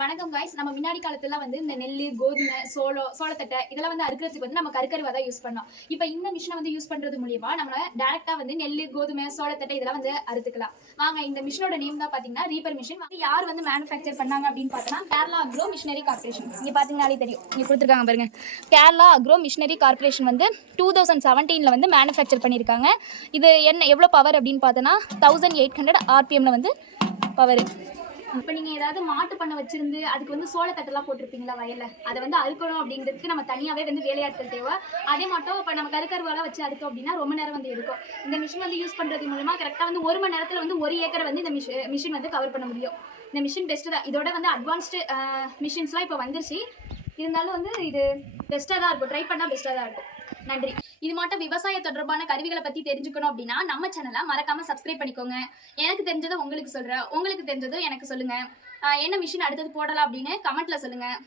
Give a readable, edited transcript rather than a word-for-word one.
வணக்கம் காய்ஸ். நம்ம முன்னாடி காலத்துல வந்து இந்த நெல், கோதுமை, சோளத்தட்டை இதெல்லாம் வந்து அறுக்கிறதுக்கு வந்து நம்ம கருக்கருவா தான் யூஸ் பண்ணோம். இப்போ இந்த மிஷினை வந்து யூஸ் பண்றது மூலியமா நம்ம டைரக்டா வந்து நெல், கோதுமை, சோளத்தட்டை இதெல்லாம் வந்து அறுத்துக்கலாம். வாங்க, இந்த மிஷினோட நேம் தான் பாத்தீங்கன்னா ரீப்பர் மிஷின். யார் வந்து மேனுஃபேக்சர் பண்ணாங்க அப்படின்னு பார்த்தோம்னா கேரளா அக்ரோ மிஷினரி கார்பரேஷன். இங்க பாத்தீங்கன்னாலே தெரியும், இங்க கொடுத்துருக்காங்க பாருங்க. கேரளா அக்ரோ மிஷினரி கார்பரேஷன் வந்து 2017 வந்து மேனுஃபேக்சர் பண்ணியிருக்காங்க. இது என்ன எவ்வளோ பவர் அப்படின்னு பார்த்தோன்னா 1800 RPMல வந்து பவர். இப்போ நீங்கள் ஏதாவது மாட்டு பண்ணை வச்சிருந்து அதுக்கு வந்து சோளத்தட்டெல்லாம் போட்டிருப்பீங்களா வயலில், அதை வந்து அறுக்கணும் அப்படிங்கிறதுக்கு நம்ம தனியாகவே வந்து வேலையாட்கள் தேவை. அதே மட்டும் இப்போ நம்ம கருக்கருவாலாம் வச்சு அறுத்தோம் அப்படின்னா ரொம்ப நேரம் வந்து எடுக்கும். இந்த மிஷின் வந்து யூஸ் பண்ணுறது மூலமா கரெக்டாக வந்து 1 மணி நேரத்தில் வந்து 1 ஏக்கரை வந்து இந்த மிஷின் வந்து கவர் பண்ண முடியும். இந்த மிஷின் பெஸ்ட்டு தான். இதோட வந்து அட்வான்ஸ்டு மிஷின்ஸ்லாம் இப்போ வந்துருச்சு. இருந்தாலும் வந்து இது பெஸ்ட்டாக தான் இருக்கும். ட்ரை பண்ணால் பெஸ்ட்டாக தான் இருக்கும். நன்றி. இது மட்டும் விவசாய தொடர்பான கருவிகளை பற்றி தெரிஞ்சுக்கணும் அப்படின்னா நம்ம சேனலை மறக்காம சப்ஸ்கிரைப் பண்ணிக்கோங்க. எனக்கு தெரிஞ்சதை உங்களுக்கு சொல்கிறேன், உங்களுக்கு தெரிஞ்சதும் எனக்கு சொல்லுங்கள். என்ன மிஷின் அடுத்தது போடலாம் அப்படின்னு கமெண்ட்டில் சொல்லுங்கள்.